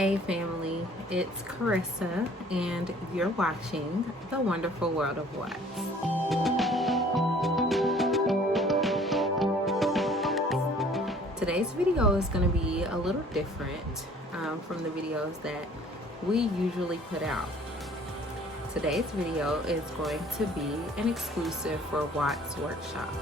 Hey family, it's Carissa and you're watching The Wonderful World of What. Today's video is going to be a little different from the videos that we usually put out. Today's video is going to be an exclusive for Watts Workshop.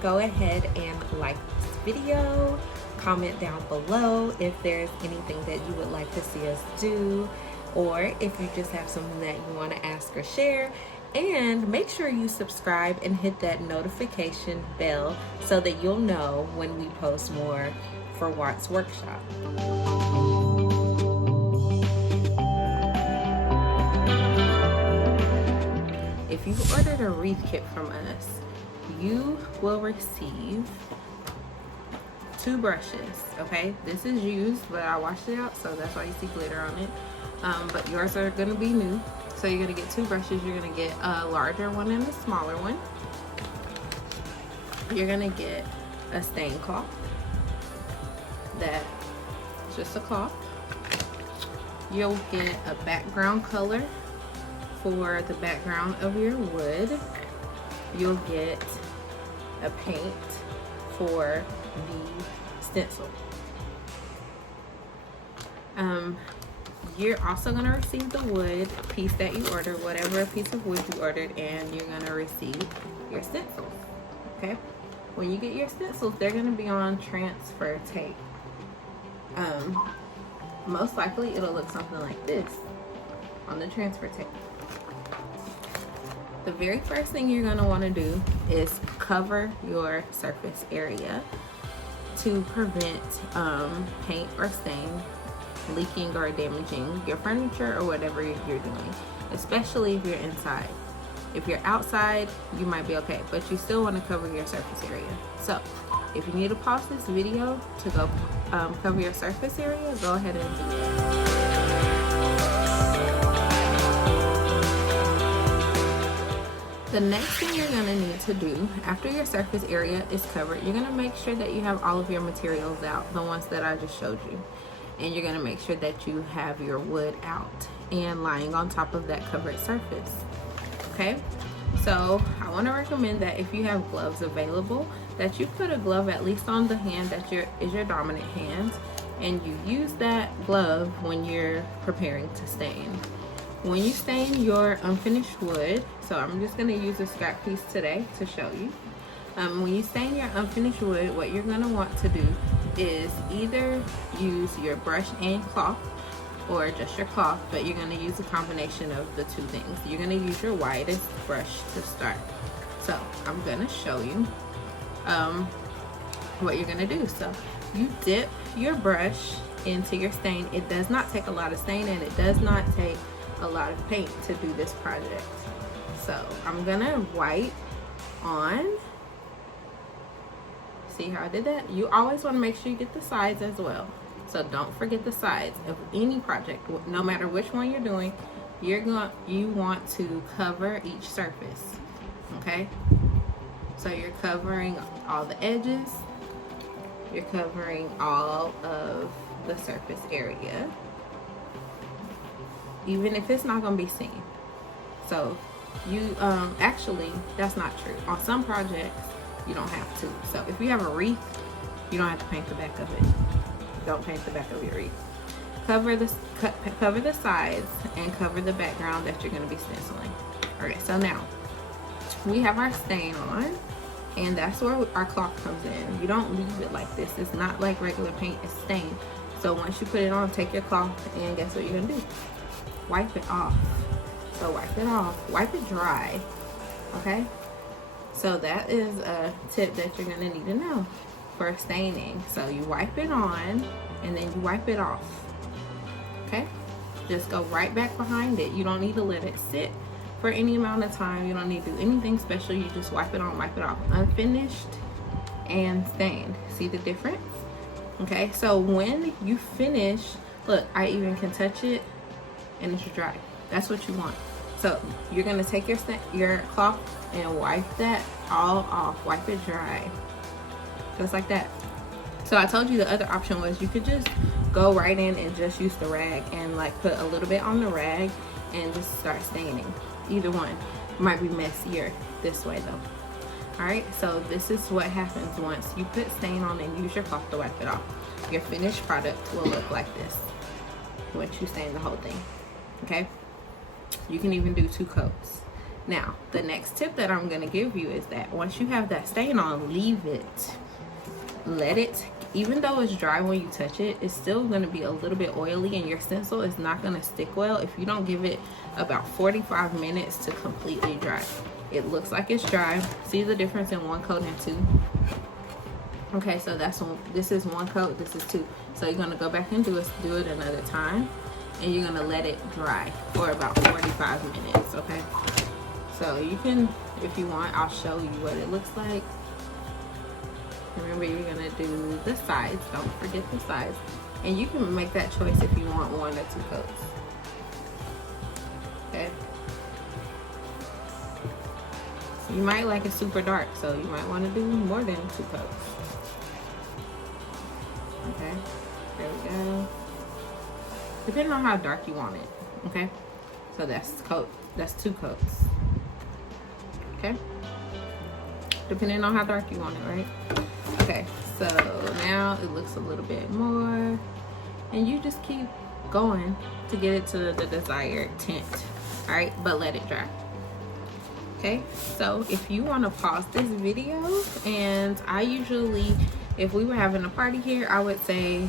Go ahead and like this video, comment down below if there's anything that you would like to see us do, or if you just have something that you want to ask or share. And make sure you subscribe and hit that notification bell so that you'll know when we post more for Watts Workshop. If you ordered a wreath kit from us, you will receive 2 brushes. Okay, this is used, but I washed it out, so that's why you see glitter on it. But yours are going to be new, so you're going to get 2 brushes. You're going to get a larger one and a smaller one. You're going to get a stain cloth. That's just a cloth. You'll get a background color for the background of your wood. You'll get a paint for the stencil. You're also going to receive the wood piece that you ordered, whatever piece of wood you ordered, and you're going to receive your stencils. Okay? When you get your stencils, they're going to be on transfer tape. Most likely it'll look something like this on the transfer tape. The very first thing you're going to want to do is cover your surface area to prevent paint or stain leaking or damaging your furniture or whatever you're doing, especially if you're inside. If you're outside, you might be okay, but you still want to cover your surface area. So if you need to pause this video to go cover your surface area, go ahead and do that. The next thing you're going to need to do after your surface area is covered, you're going to make sure that you have all of your materials out, the ones that I just showed you. And you're going to make sure that you have your wood out and lying on top of that covered surface. Okay? So I want to recommend that if you have gloves available, that you put a glove at least on the hand that is your dominant hand, and you use that glove when you're preparing to stain. When you stain your unfinished wood, so I'm just going to use a scrap piece today to show you. When you stain your unfinished wood, what you're going to want to do is either use your brush and cloth, or just your cloth, but you're going to use a combination of the 2 things. You're going to use your widest brush to start. So I'm going to show you what you're going to do. So you dip your brush into your stain. It does not take a lot of stain, and it does not take a lot of paint to do this project. So I'm gonna wipe on. See how I did that? You always want to make sure you get the sides as well, so don't forget the sides of any project. No matter which one you're doing, you want to cover each surface. Okay, so you're covering all the edges, you're covering all of the surface area, even if it's not going to be seen. So you actually, that's not true. On some projects you don't have to. So if you have a wreath, you don't have to paint the back of it. Don't paint the back of your wreath. Cover the sides and cover the background that you're going to be stenciling. Okay, so now we have our stain on, and that's where our cloth comes in. You don't leave it like this. It's not like regular paint, it's stain. So once you put it on, take your cloth, and guess what you're going to do? Wipe it off. So wipe it off. Wipe it dry. Okay? So that is a tip that you're going to need to know for staining. So you wipe it on, and then you wipe it off. Okay? Just go right back behind it. You don't need to let it sit for any amount of time. You don't need to do anything special. You just wipe it on, wipe it off. Unfinished and stained. See the difference? Okay, so when you finish, look, I even can touch it and it's dry. That's what you want. So you're gonna take your cloth and wipe that all off, wipe it dry, just like that. So I told you the other option was you could just go right in and just use the rag and like put a little bit on the rag and just start staining. Either one might be messier this way though. All right, so this is what happens once you put stain on and use your cloth to wipe it off. Your finished product will look like this once you stain the whole thing. Okay, you can even do 2 coats. Now the next tip that I'm going to give you is that once you have that stain on, leave it, let it, even though it's dry when you touch it, it's still going to be a little bit oily and your stencil is not going to stick well if you don't give it about 45 minutes to completely dry. It looks like it's dry. See the difference in 1 coat and 2? Okay, so that's one. This is 1 coat, this is 2. So you're going to go back and do it another time, and you're going to let it dry for about 45 minutes. Okay, so you can, if you want, I'll show you what it looks like. Remember, you're going to do the sides, don't forget the sides, and you can make that choice if you want 1 or 2 coats. Okay, so you might like it super dark, so you might want to do more than 2 coats. Okay, there we go. Depending on how dark you want it. Okay, so that's 2 coats. Okay, depending on how dark you want it, right? Okay, so now it looks a little bit more, and you just keep going to get it to the desired tint. All right, but let it dry. Okay, so if you want to pause this video, and I usually, if we were having a party here, I would say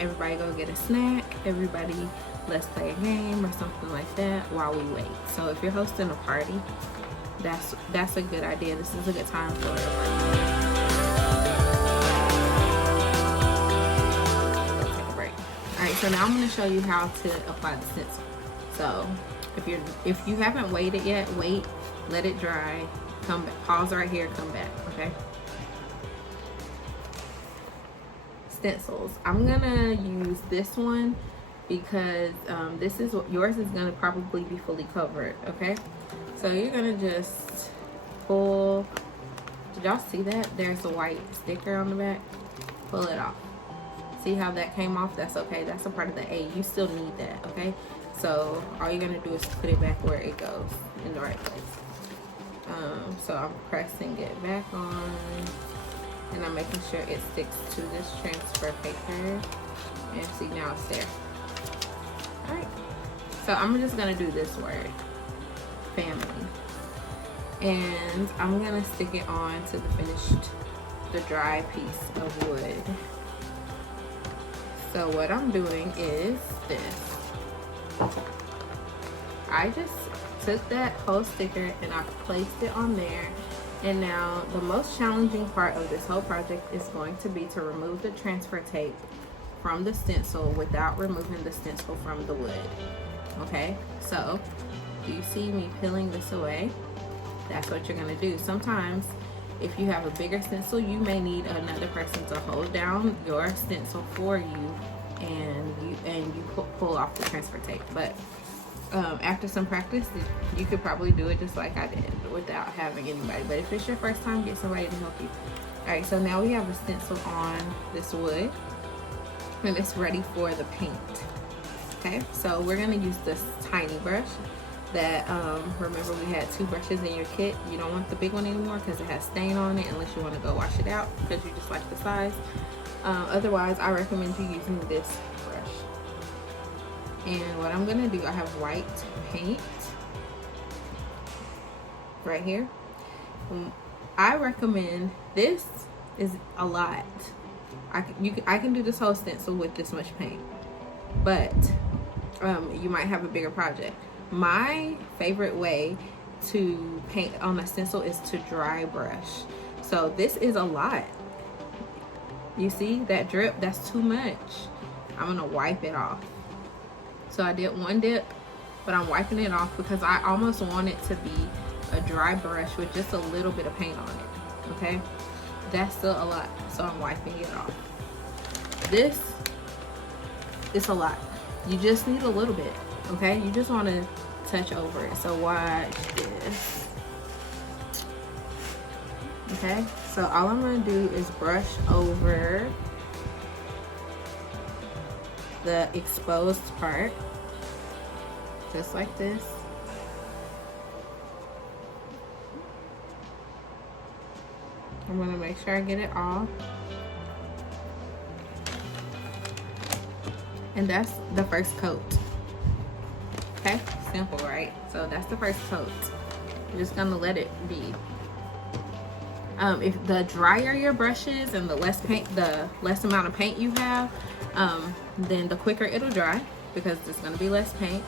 everybody go get a snack, everybody let's play a game or something like that while we wait. So if you're hosting a party, that's a good idea. This is a good time for it. Take a break. All right, so now I'm going to show you how to apply the stencil. So if you haven't waited yet, wait, let it dry, come back, pause right here, come back. Okay, stencils, I'm gonna use this one because this is what yours is gonna probably be fully covered. Okay, so you're gonna just pull, did y'all see that there's a white sticker on the back? Pull it off. See how that came off? That's okay, that's a part of the A. You still need that. Okay, so all you're gonna do is put it back where it goes, in the right place. So I'm pressing it back on, and I'm making sure it sticks to this transfer paper, and see, now it's there. All right, so I'm just gonna do this word, family, and I'm gonna stick it on to the dry piece of wood. So what I'm doing is this. I just took that whole sticker and I placed it on there, and now the most challenging part of this whole project is going to be to remove the transfer tape from the stencil without removing the stencil from the wood. Okay, so do you see me peeling this away? That's what you're going to do. Sometimes if you have a bigger stencil, you may need another person to hold down your stencil for you, and you pull off the transfer tape. But after some practice, you could probably do it just like I did without having anybody. But if it's your first time, get somebody to help you. All right, so now we have a stencil on this wood, and it's ready for the paint. Okay, so we're gonna use this tiny brush that, remember we had 2 brushes in your kit. You don't want the big one anymore because it has stain on it, unless you want to go wash it out because you just like the size. Otherwise, I recommend you using this brush. And what I'm gonna do, I have white paint right here. I recommend, this is a lot. I can do this whole stencil with this much paint, but you might have a bigger project. My favorite way to paint on a stencil is to dry brush. So this is a lot. You see that drip? That's too much. I'm gonna wipe it off. So I did 1 dip, but I'm wiping it off because I almost want it to be a dry brush with just a little bit of paint on it. Okay, that's still a lot, so I'm wiping it off. This is a lot. You just need a little bit, okay? You just want to touch over it. So watch this. Okay, so all I'm going to do is brush over the exposed part, just like this. I'm going to make sure I get it all. And that's the first coat. Okay, simple, right? So that's the first coat. You're just gonna let it be. If the drier your brush is and the less amount of paint you have, then the quicker it'll dry, because there's gonna be less paint.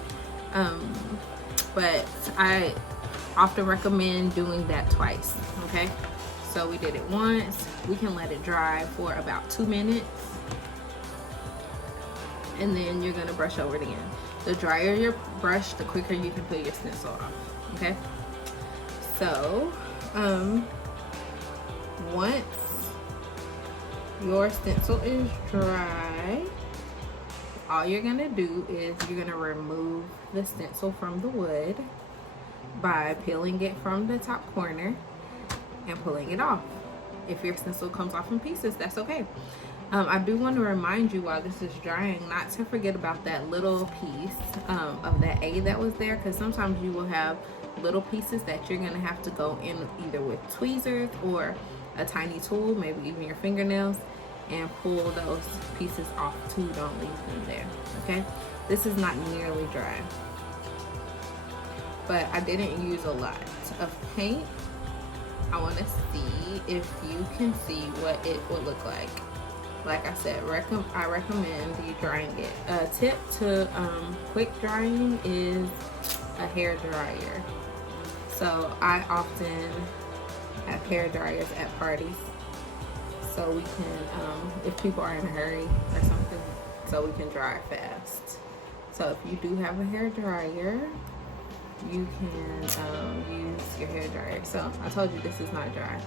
But I often recommend doing that twice, okay? So we did it once. We can let it dry for about 2 minutes. And then you're gonna brush over it again. The drier your brush, the quicker you can put your stencil off, okay? So, once your stencil is dry, all you're gonna do is you're gonna remove the stencil from the wood by peeling it from the top corner and pulling it off. If your stencil comes off in pieces, that's okay. I do want to remind you while this is drying not to forget about that little piece of that A that was there, because sometimes you will have little pieces that you're going to have to go in either with tweezers or a tiny tool, maybe even your fingernails, and pull those pieces off too. Don't leave them there, okay? This is not nearly dry, but I didn't use a lot of paint. I want to see if you can see what it would look like. Like I said, I recommend you drying it. A tip to quick drying is a hair dryer. So I often have hair dryers at parties, so we can, if people are in a hurry or something, so we can dry fast. So if you do have a hair dryer, you can use your hair dryer. So I told you this is not dry,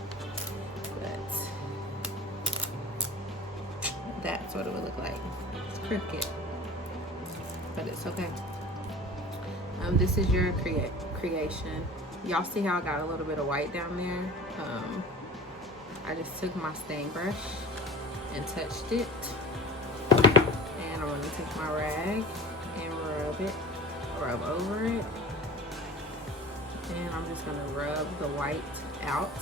but that's what it would look like. It's crooked, but it's okay. This is your creation. Y'all see how I got a little bit of white down there? I just took my stain brush and touched it, and I'm gonna take my rag and rub over it, and I'm just gonna rub the white out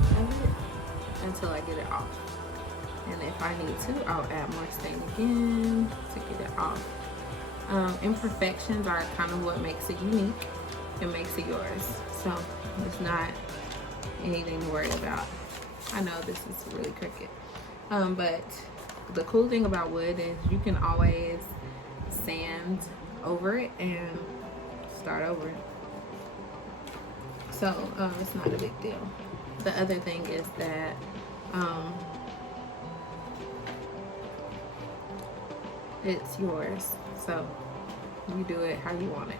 of it until I get it off. And if I need to, I'll add more stain again to get it off. Imperfections are kind of what makes it unique. It makes it yours. So it's not anything to worry about. I know this is really crooked. But the cool thing about wood is you can always sand over it and start over. So it's not a big deal. The other thing is that it's yours, so you do it how you want it.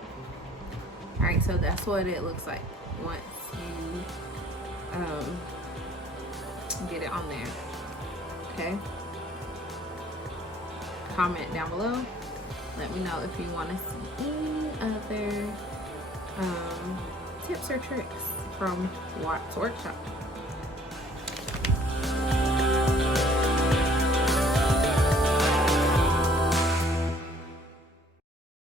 All right, so that's what it looks like once you get it on there. Okay, comment down below, let me know if you want to see any other tips or tricks from Watt's workshop.